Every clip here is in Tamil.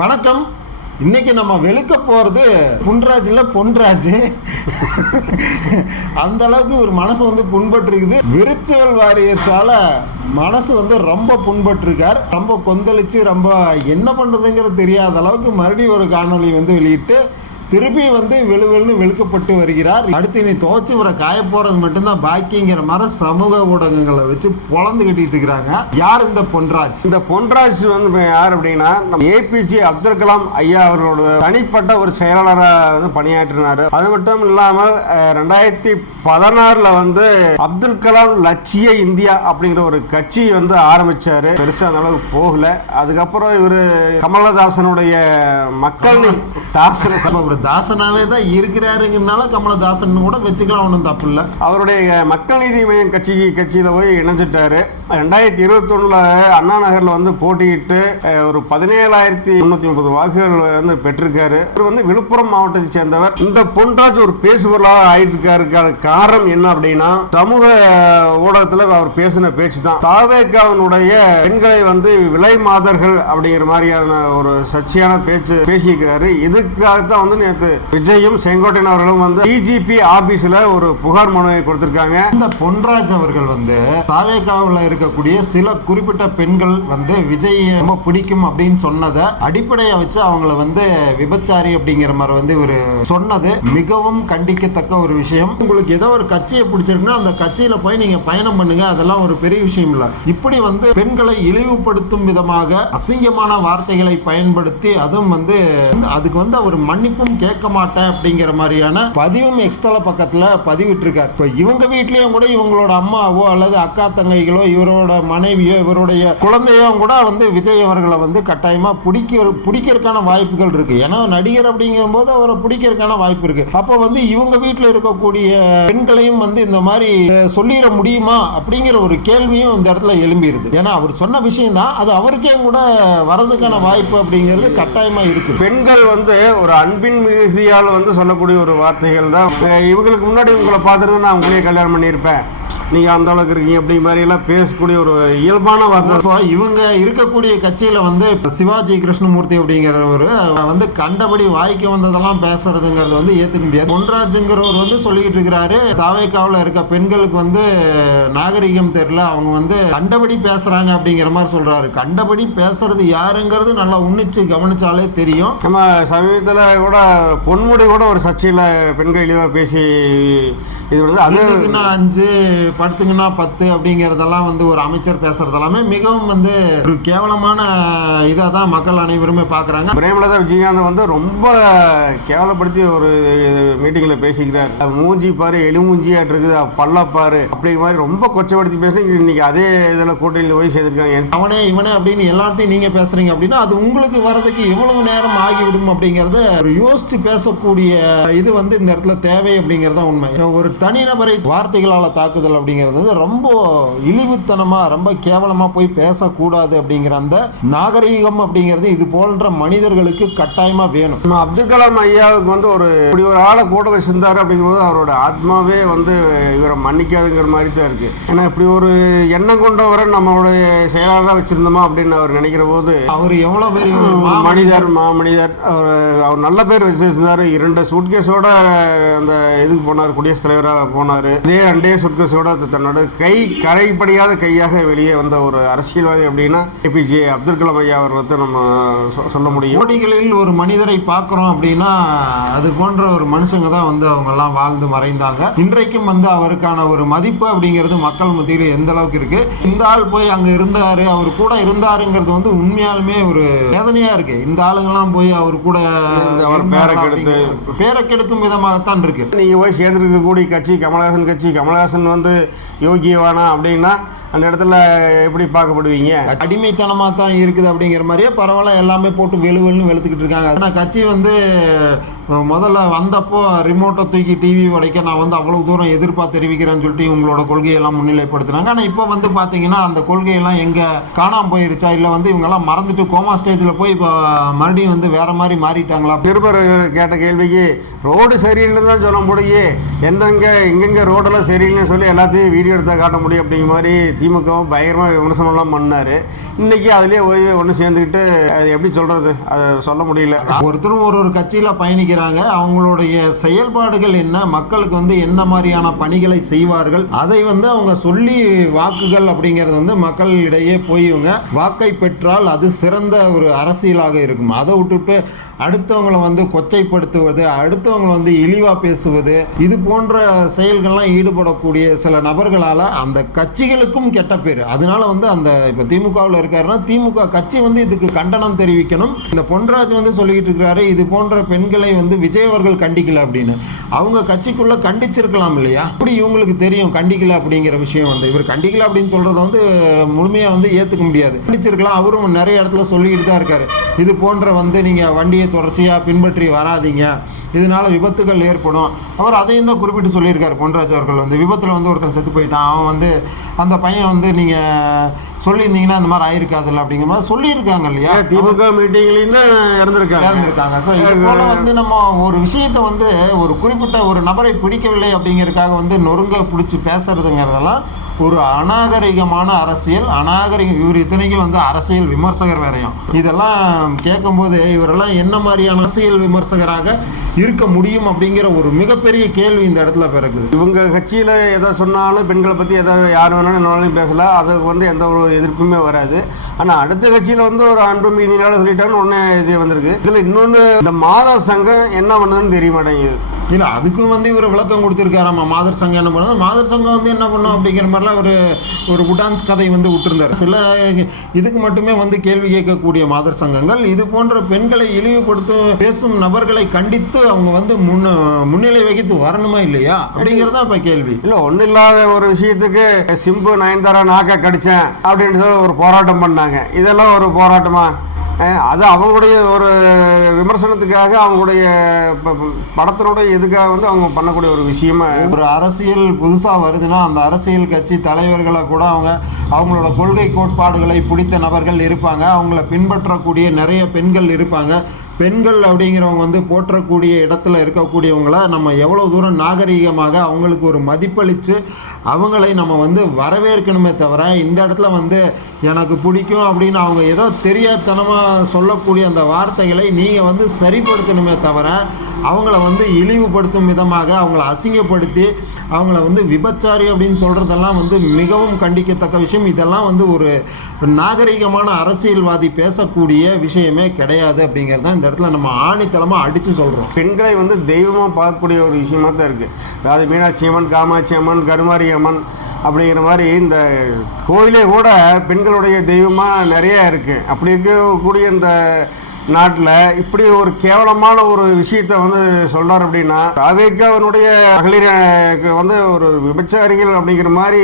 வணக்கம். இன்னைக்கு நம்ம வெளுக்க போகிறது புன்ராஜ் இல்லை பொன்ராஜ். அந்த அளவுக்கு ஒரு மனசு வந்து புண்பட்டுருக்குது. விருச்சுவல் வாரியர்ஸால மனசு வந்து ரொம்ப புண்பட்டுருக்கார். ரொம்ப கொந்தளிச்சு ரொம்ப என்ன பண்ணுறதுங்கிறது தெரியாத அளவுக்கு மறுபடியும் ஒரு காணொளி வந்து வெளியிட்டு திருப்பி வந்து வெளுவெளுன்னு வெளுக்கப்பட்டு வருகிறார். அடுத்து நீ துவச்சி வர காய போறது மட்டும்தான் பாக்கிங்கிற மாதிரி சமூக ஊடகங்களை வச்சு பொழந்து கட்டிட்டு இருக்கிறாங்க. யார் இந்த பொன்ராஜ்? இந்த பொன்ராஜ் வந்து யார் அப்படின்னா, நம்ம ஏபிஜே அப்துல் கலாம் ஐயா அவர்களோட தனிப்பட்ட ஒரு செயலாளராக வந்து பணியாற்றினார். அது மட்டும் இல்லாமல் 2016 வந்து அப்துல் கலாம் லட்சிய இந்தியா அப்படிங்கிற ஒரு கட்சி வந்து ஆரம்பிச்சாரு. பெருசா அந்த அளவுக்கு போகல. அதுக்கப்புறம் இவரு கமலதாசனுடைய மக்கள் தாசன தாசனாவே தான் இருக்கிறாருங்கனால கமலதாசன் கூட வச்சுக்கலாம், ஒன்றும் தப்பு இல்லை. அவருடைய மக்கள் நீதி மையம் கட்சியில போய் இணைஞ்சிட்டாரு. 2021 அண்ணா நகர்ல வந்து போட்டியிட்டு ஒரு 17,330 வாக்குகள் வந்து பெற்றிருக்காரு. இவர் வந்து விழுப்புரம் மாவட்டத்தை சேர்ந்தவர். இந்த பொன்ராஜ் ஒரு பேசுபொருளாக ஆயிட்டு இருக்காருக்கான காரணம் என்ன அப்படின்னா, சமூக ஊடகத்தில் அவர் பேசின பேச்சு தான். தாவேகாவினுடைய பெண்களை வந்து விலை மாதர்கள் அப்படிங்கிற மாதிரியான ஒரு சர்ச்சையான பேச்சு பேசியிருக்கிறாரு. இதுக்காகத்தான் வந்து நேற்று விஜயும் செங்கோட்டையன் அவர்களும் வந்து டிஜிபி ஆபீஸ்ல ஒரு புகார் மனுவை கொடுத்திருக்காங்க. இந்த பொன்ராஜ் அவர்கள் வந்து தாவேகாவில் இருக்கக்கூடிய சில குறிப்பிட்ட பெண்கள் வந்து விஜய் ரொம்ப பிடிக்கும் அப்படின்னு சொன்னதை அடிப்படையை வச்சு அவங்கள வந்து விபச்சாரி அப்படிங்கிற மாதிரி வந்து இவர் சொன்னது மிகவும் கண்டிக்கத்தக்க ஒரு விஷயம். உங்களுக்கு ஏதோ ஒரு கட்சியை பிடிச்சிருக்குன்னா அந்த கட்சியில போய் நீங்க பயணம் பண்ணுங்க, அதெல்லாம் ஒரு பெரிய விஷயம் இல்லை. இப்படி வந்து பெண்களை இழிவுபடுத்தும் விதமாக அசிங்கமான வார்த்தைகளை பயன்படுத்தி அதுவும் வந்து அதுக்கு வந்து அவர் மன்னிப்பும் கேட்க மாட்டேன் அப்படிங்கிற மாதிரியான பதிவும் எக்ஸ்ட்ரா பக்கத்துல பதிவிட்டு இருக்கார். இப்போ இவங்க வீட்லயும் கூட இவங்களோட அம்மாவோ அல்லது அக்கா தங்கைகளோ இவரோட மனைவியோ இவருடைய குழந்தையோ கூட வந்து விஜய் அவர்களை வந்து கட்டாயமா பிடிக்கிறதுக்கான வாய்ப்புகள் இருக்கு. ஏன்னா நடிகர் அப்படிங்கிற போது அவரை பிடிக்கிறதுக்கான வாய்ப்பு இருக்கு. அப்போ வந்து இவங்க வீட்டில் இருக்கக்கூடிய பெண்களையும் வந்து இந்த மாதிரி சொல்லிட முடியுமா அப்படிங்கிற ஒரு கேள்வியும் இந்த இடத்துல எழும்பிடுது. ஏன்னா அவர் சொன்ன விஷயம் தான், அது அவருக்கே கூட வரதுக்கான வாய்ப்பு அப்படிங்கிறது கட்டாயமா இருக்கு. பெண்கள் வந்து ஒரு அன்பின் மிகுதியால் வந்து சொல்லக்கூடிய ஒரு வார்த்தைகள் தான். இவங்களுக்கு முன்னாடி உங்களை பார்த்துட்டு நான் உங்களையே கல்யாணம் பண்ணியிருப்பேன், நீங்க அந்த அளவுக்கு இருக்கீங்க அப்படி மாதிரி எல்லாம் பேசக்கூடிய ஒரு இயல்பான வார்த்தை. இவங்க இருக்கக்கூடிய கட்சியில வந்து சிவாஜி கிருஷ்ணமூர்த்தி அப்படிங்கிறவர் வந்து கண்டபடி வாய்க்கு வந்ததெல்லாம் பேசுறதுங்கிறது வந்து ஏத்துக்க முடியாது. பொன்ராஜுங்கிறவர் வந்து சொல்லிட்டு இருக்கிறாரு, தாவேகாவில் இருக்க பெண்களுக்கு வந்து நாகரிகம் தெரியல, அவங்க வந்து கண்டபடி பேசுறாங்க அப்படிங்கிற மாதிரி சொல்றாரு. கண்டபடி பேசுறது யாருங்கிறது நல்லா உன்னிச்சு கவனிச்சாலே தெரியும். நம்ம சமீபத்தில் கூட பொன்முடி கூட ஒரு சர்ச்சையில் பெண்கள் இழிவாக பேசி இது வந்து அதுக்குன்னா 5 படுத்துங்கன்னா 10 அப்படிங்கிறதெல்லாம் வந்து ஒரு அமைச்சர் பேசுறது எல்லாமே மிகவும் வந்து ஒரு கேவலமான இதாக தான் மக்கள் அனைவருமே பார்க்குறாங்க. பிரேமலதா விஜயகாந்த் வந்து ரொம்ப கேவலப்படுத்தி ஒரு மீட்டிங்கில் பேசிக்கிறார். மூஞ்சி பாரு எலுமூஞ்சியாட்டு இருக்குது, பல்லப்பாரு அப்படிங்கிற மாதிரி ரொம்ப கொச்சப்படுத்தி பேசுறீங்க. இன்னைக்கு அதே இதில் கூட்டணியில் போய் சேர்த்துருக்காங்க. அவனே இவனே அப்படின்னு எல்லாத்தையும் நீங்கள் பேசுறீங்க அப்படின்னா அது உங்களுக்கு வரதுக்கு எவ்வளவு நேரம் ஆகிவிடும் அப்படிங்கிறத ஒரு யோசிச்சு பேசக்கூடிய இது வந்து இந்த இடத்துல தேவை அப்படிங்கிறது தான் உண்மை. ஒரு தனிநபரை வார்த்தைகளால் தாக்குதல் அப்படிங்கிறது ரொம்ப இழிவுத்தனமா ரொம்ப கேவலமா போய் பேசக்கூடாது அப்படிங்கிற அந்த நாகரீகம் அப்படிங்கிறது இது போன்ற மனிதர்களுக்கு கட்டாயமா வேணும். அப்துல் கலாம் ஐயாவுக்கு வந்து ஒரு இப்படி ஒரு ஆளை கூட வச்சிருந்தாரு அப்படிங்கும்போது அவரோட ஆத்மாவே வந்து இவரை மன்னிக்காதுங்கிற மாதிரி தான் இருக்கு. ஏன்னா இப்படி ஒரு எண்ணம் கொண்டவரை நம்மளுடைய செயலாளராக வச்சிருந்தோமா அப்படின்னு அவர் நினைக்கிற போது அவர் எவ்வளவு பேர் மனிதர் மாமனிதர் அவர் நல்ல பேர் வச்சிருந்தாரு. 2 சூட்கேஸோட அந்த இதுக்கு போனார், குடியரசுத் தலைவராக போனார். இதே 2 சூட்கேஸோட தன்னோட கரைப்படியாத கையாக வெளியே வந்த ஒரு அரசியல்வாதி அப்படின்னா ஏபிஜே அப்துல் கலாம் ஐயா அவர்களை நம்ம சொல்ல முடியும். கோடிகளில் ஒரு மனிதரை பார்க்குறோம் அப்படின்னா அது போன்ற ஒரு மனுஷங்க தான் வந்து அவங்கெல்லாம் வாழ்ந்து மறைந்தாங்க. இன்றைக்கும் வந்து அவருக்கான ஒரு மதிப்பு அப்படிங்கிறது மக்கள் மத்தியில் எந்த அளவுக்கு இருக்கு. இந்த ஆள் போய் அங்கே இருந்தாரு, அவர் கூட இருந்தாருங்கிறது வந்து உண்மையாலுமே ஒரு வேதனையா இருக்கு. இந்த ஆளுங்கெல்லாம் போய் அவர் கூட பேரை கெடுக்கும் விதமாகத்தான் இருக்கு. நீங்க போய் சேர்ந்திருக்கக்கூடிய கட்சி கமலஹாசன் கட்சி. கமலஹாசன் வந்து யோகியவானா அப்படின்னா அந்த இடத்துல எப்படி பார்க்கப்படுவீங்க? அடிமைத்தனமாக தான் இருக்குது அப்படிங்கிற மாதிரியே பரவாயில்ல எல்லாமே போட்டு வெளுவெளுன்னு வெளுத்துக்கிட்டு இருக்காங்க. ஆனால் கட்சி வந்து முதல்ல வந்தப்போ ரிமோட்டை தூக்கி டிவி உடைக்க நான் வந்து அவ்வளோ தூரம் எதிர்ப்பாக தெரிவிக்கிறேன்னு சொல்லிட்டு இவங்களோட கொள்கையெல்லாம் முன்னிலைப்படுத்துகிறாங்க. ஆனால் இப்போ வந்து பார்த்தீங்கன்னா அந்த கொள்கையெல்லாம் எங்கே காணாமல் போயிருச்சா, இல்லை வந்து இவங்கெல்லாம் மறந்துட்டு கோமா ஸ்டேஜில் போய் இப்போ மறுபடியும் வந்து வேற மாதிரி மாறிட்டாங்களா? நிருபர் கேட்ட கேள்விக்கு ரோடு சரியில்லைன்னு தான் சொல்ல முடியும், எங்கெங்கே ரோடெல்லாம் சரியில்லைன்னு சொல்லி எல்லாத்தையும் வீடியோ எடுத்தால் காட்ட முடியும் அப்படிங்கிற மாதிரி திமுகவும் பயங்கரமாக விமர்சனம்லாம் பண்ணார். இன்னைக்கு அதிலே போய் ஒன்று சேர்ந்துக்கிட்டு அது எப்படி சொல்கிறது, அதை சொல்ல முடியல. ஒருத்தரும் ஒரு கட்சியில் பயணிக்கிறாங்க, அவங்களுடைய செயல்பாடுகள் என்ன, மக்களுக்கு வந்து என்ன மாதிரியான பணிகளை செய்வார்கள், அதை வந்து அவங்க சொல்லி வாக்குகள் அப்படிங்கிறது வந்து மக்களிடையே போய் இவங்க வாக்கை பெற்றால் அது சிறந்த ஒரு அரசியலாக இருக்கும். அதை விட்டுட்டு அடுத்தவங்களை வந்து கொச்சைப்படுத்துவது, அடுத்தவங்களை வந்து இழிவாக பேசுவது, இது போன்ற செயல்கள்லாம் ஈடுபடக்கூடிய சில நபர்களால் அந்த கட்சிகளுக்கும் கெட்ட பேர். அதனால வந்து அந்த இப்போ திமுகவில் இருக்காருன்னா திமுக கட்சி வந்து இதுக்கு கண்டனம் தெரிவிக்கணும். இந்த பொன்ராஜ் வந்து சொல்லிக்கிட்டு இருக்கிறாரு இது போன்ற பெண்களை வந்து விஜய் அவர்கள் கண்டிக்கல அப்படின்னு. அவங்க கட்சிக்குள்ள கண்டிச்சிருக்கலாம் இல்லையா? அப்படி இவங்களுக்கு தெரியும் கண்டிக்கல அப்படிங்கிற விஷயம் வந்து இவர் கண்டிக்கல அப்படின்னு சொல்றதை வந்து முழுமையாக வந்து ஏற்றுக்க முடியாது. கண்டிச்சிருக்கலாம், அவரும் நிறைய இடத்துல சொல்லிக்கிட்டு தான் இருக்காரு இது போன்ற வந்து நீங்கள் வண்டியை தொடர்ச்சியாக பின்பற்றி வராதீங்க, இதனால விபத்துகள் ஏற்படும். அவர் அதையும் தான் குறிப்பிட்டு சொல்லியிருக்காரு பொன்ராஜ் அவர்கள். வந்து விபத்தில் வந்து ஒருத்தன் செத்து போயிட்டான், அவன் வந்து அந்த பையன் வந்து நீங்கள் சொல்லியிருந்தீங்கன்னா அந்த மாதிரி ஆயிருக்காதுல்ல அப்படிங்கிற மாதிரி சொல்லியிருக்காங்க இல்லையா? திமுக மீட்டிங்லேயும் தான் இறந்துருக்காங்க. ஸோ இது போல வந்து நம்ம ஒரு விஷயத்தை வந்து ஒரு குறிப்பிட்ட ஒரு நபரை பிடிக்கவில்லை அப்படிங்கிறதுக்காக வந்து நொறுங்க பிடிச்சி பேசுறதுங்கிறதெல்லாம் ஒரு அநாகரிகமான அரசியல். இவர் இத்தனைக்கும் வந்து அரசியல் விமர்சகர் வேறையும். இதெல்லாம் கேட்கும்போது இவரெல்லாம் என்ன மாதிரியான அரசியல் விமர்சகராக இருக்க முடியும் அப்படிங்கிற ஒரு மிகப்பெரிய கேள்வி இந்த இடத்துல பிறகுது. இவங்க கட்சியில் எதை சொன்னாலும் பெண்களை பற்றி எதை யார் வேணாலும் என்னாலும் பேசலாம், அதுக்கு வந்து எந்த ஒரு எதிர்ப்புமே வராது. ஆனால் அடுத்த கட்சியில் வந்து ஒரு அன்பு மீதினால சொல்லிட்டான்னு ஒன்று இது வந்திருக்கு. இதில் இன்னொன்று, இந்த மாதர் சங்கம் என்ன பண்ணுதுன்னு தெரிய மாட்டேங்குது. இல்லை, அதுக்கும் வந்து இவர் விளக்கம் கொடுத்துருக்காராம்மா. மாதர் சங்கம் என்ன பண்ணுறது, மாதர் சங்கம் வந்து என்ன பண்ணும் அப்படிங்கிற மாதிரிலாம் ஒரு குடான்ஸ் கதை வந்து விட்டுருந்தார். சில இதுக்கு மட்டுமே வந்து கேள்வி கேட்கக்கூடிய மாதர் சங்கங்கள் இது போன்ற பெண்களை இழிவுபடுத்தும் பேசும் நபர்களை கண்டித்து அவங்க வந்து முன்னிலை வகித்து வரணுமா இல்லையா அப்படிங்கிறதா இப்போ கேள்வி. இல்லை, ஒன்றும் இல்லாத ஒரு விஷயத்துக்கு சிம்பு நயன்தாரா நாக்க கடிச்சேன் அப்படின்னு சொல்லி ஒரு போராட்டம் பண்ணாங்க. இதெல்லாம் ஒரு போராட்டமா? அது அவங்களுடைய ஒரு விமர்சனத்துக்காக, அவங்களுடைய படத்தினுடைய இதுக்காக வந்து அவங்க பண்ணக்கூடிய ஒரு விஷயமா. ஒரு அரசியல் புதுசாக வருதுன்னா அந்த அரசியல் கட்சி தலைவர்களை கூட அவங்களோட கொள்கை கோட்பாடுகளை பிடித்த நபர்கள் இருப்பாங்க, அவங்கள பின்பற்றக்கூடிய நிறைய பெண்கள் இருப்பாங்க. பெண்கள் அப்படிங்கிறவங்க வந்து போற்றக்கூடிய இடத்துல இருக்கக்கூடியவங்கள நம்ம எவ்வளோ தூரம் நாகரிகமாக அவங்களுக்கு ஒரு மதிப்பளித்து அவங்களை நம்ம வந்து வரவேற்கணுமே தவிர, இந்த இடத்துல வந்து எனக்கு பிடிக்கும் அப்படின்னு அவங்க ஏதோ தெரியாதனமாக சொல்லக்கூடிய அந்த வார்த்தைகளை நீங்கள் வந்து சரிப்படுத்தணுமே தவிர, அவங்கள வந்து இழிவுபடுத்தும் விதமாக அவங்கள அசிங்கப்படுத்தி அவங்கள வந்து விபச்சாரி அப்படின்னு சொல்கிறதெல்லாம் வந்து மிகவும் கண்டிக்கத்தக்க விஷயம். இதெல்லாம் வந்து ஒரு நாகரிகமான அரசியல்வாதி பேசக்கூடிய விஷயமே கிடையாது அப்படிங்கிறது தான் இந்த இடத்துல நம்ம ஆணித்தளமாக அடித்து சொல்கிறோம். பெண்களை வந்து தெய்வமாக பார்க்கக்கூடிய ஒரு விஷயமா தான் இருக்குது. அதாவது மீனாட்சி அம்மன், காமாட்சி அம்மன், கருமாரி அம்மன் அப்படிங்கிற மாதிரி இந்த கோயிலே கூட பெண்களுடைய தெய்வமாக நிறையா இருக்குது. அப்படி இருக்கக்கூடிய இந்த நாட்டில் இப்படி ஒரு கேவலமான ஒரு விஷயத்தை வந்து சொல்றார் அப்படின்னா, அவேக்காவனுடைய மகளிருக்கு வந்து ஒரு விபச்சாரிகள் அப்படிங்கிற மாதிரி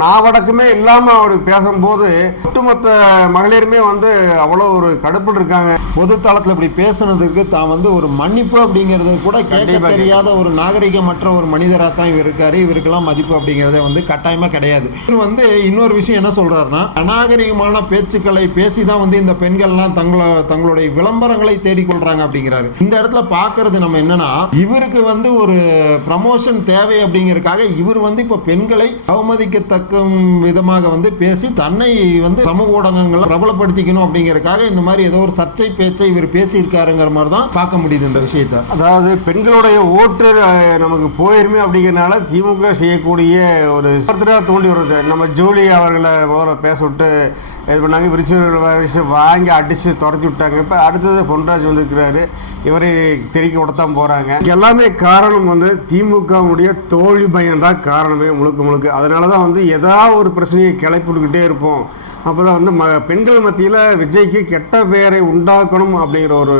நாவடக்கமே இல்லாமல் அவர் பேசும்போது ஒட்டுமொத்த மகளிருமே வந்து அவ்வளோ ஒரு கடுப்பில் இருக்காங்க. பொது தளத்தில் இப்படி பேசுனதுக்கு தான் வந்து ஒரு மன்னிப்பு அப்படிங்கிறது கூட கேட்க தெரியாத ஒரு நாகரிகமற்ற ஒரு மனிதராக தான் இவர் இருக்காரு. இவருக்கெல்லாம் மதிப்பு அப்படிங்கிறதே வந்து கட்டாயமாக கிடையாது. இவர் வந்து இன்னொரு விஷயம் என்ன சொல்றாருன்னா, அநாகரிகமான பேச்சுக்களை பேசி தான் வந்து இந்த பெண்கள்லாம் தங்களுடைய விளம்பரங்களை தேடிக்கொள்றாங்க அப்படிங்கிறாரு. இந்த இடத்துல பார்க்கறது நம்ம என்னன்னா, இவருக்கு வந்து ஒரு ப்ரமோஷன் தேவை அப்படிங்கிறதுக்காக இவர் வந்து இப்போ பெண்களை அவமதிக்கத்தக்க விதமாக வந்து பேசி தன்னை வந்து சமூக ஊடகங்களை பிரபலப்படுத்திக்கணும் அப்படிங்கிறதுக்காக இந்த மாதிரி ஏதோ ஒரு சர்ச்சை பேச்சை இவர் பேசியிருக்காருங்கிற மாதிரி தான் பார்க்க முடியுது இந்த விஷயத்தை. அதாவது பெண்களுடைய ஓட்டு நமக்கு போயிருமே அப்படிங்கிறனால திமுக செய்யக்கூடிய ஒரு தூண்டி வருது. நம்ம ஜூலி அவர்களை முதல்ல பேச விட்டு இது பண்ணாங்க, விரிச்சு வாங்கி அடிச்சு துரத்தி விட்டாங்க. இப்போ அடுத்தது பொன்ராஜ் வந்திருக்கிறாரு, இவரை தெருக்கி விடத்தான் போகிறாங்க. எல்லாமே காரணம் வந்து திமுகவுடைய தோல்வி பயம் தான் காரணமே முழுக்க. அதனால தான் வந்து ஏதாவது ஒரு பிரச்சனையை கிளப்பிவிட்டுக்கிட்டே இருப்போம். அப்போ தான் வந்து பெண்கள் மத்தியில் விஜய்க்கு கெட்ட பெயரை உண்டாக்கணும் அப்படிங்கிற ஒரு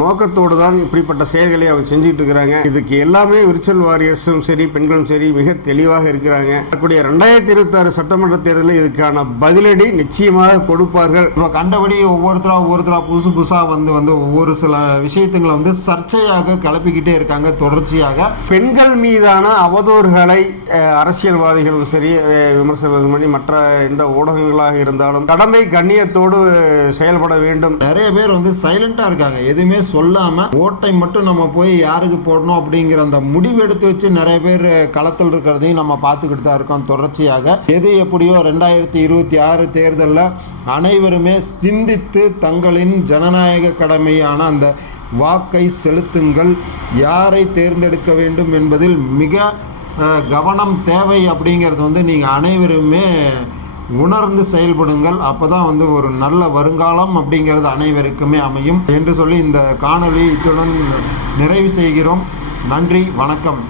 நோக்கத்தோடு தான் இப்படிப்பட்ட செயல்களை அவங்க செஞ்சுட்டு இருக்கிறாங்க. இதுக்கு எல்லாமே விர்ச்சுவல் வாரியர்ஸும் சரி, பெண்களும் சரி மிக தெளிவாக இருக்கிறாங்க. வரக்கூடிய 2026 சட்டமன்ற தேர்தலில் இதுக்கான பதிலடி நிச்சயமாக கொடுப்பார்கள். இப்போ கண்டபடி ஒவ்வொருத்தரா புதுசு புதுசா வந்து ஒவ்வொரு சில விஷயத்துங்களை சர்ச்சையாக கிளப்பிக்கிட்டே இருக்காங்க தொடர்ச்சியாக. பெண்கள் மீதான அவதூறுகளை அரசியல்வாதிகளும் சரி, விமர்சனம் பண்ணி மற்ற எந்த ஊடகங்களாக இருந்தாலும் கடமை கண்ணியத்தோடு செயல்பட வேண்டும். நிறைய பேர் சைலண்டா இருக்காங்க, எதுவுமே சொல்லாம ஓட்டை மட்டும் நம்ம போய் யாருக்கு போடணும் அப்படிங்கிற அந்த முடிவு எடுத்து வச்சு நிறைய பேர் களத்தில் இருக்கிறதையும் நம்ம பார்த்துக்கிட்டு தான் இருக்கோம் தொடர்ச்சியாக. எது எப்படியோ 2026 தேர்தலில் அனைவருமே சிந்தித்து தங்களின் ஜனநாயக கடமையான அந்த வாக்கை செலுத்துங்கள். யாரை தேர்ந்தெடுக்க வேண்டும் என்பதில் மிக கவனம் தேவை அப்படிங்கிறது நீங்கள் அனைவருமே உணர்ந்து செயல்படுங்கள். அப்போதான் ஒரு நல்ல வருங்காலம் அப்படிங்கிறது அனைவருக்குமே அமையும் என்று சொல்லி இந்த காணொளி இத்துடன் நிறைவு செய்கிறோம். நன்றி, வணக்கம்.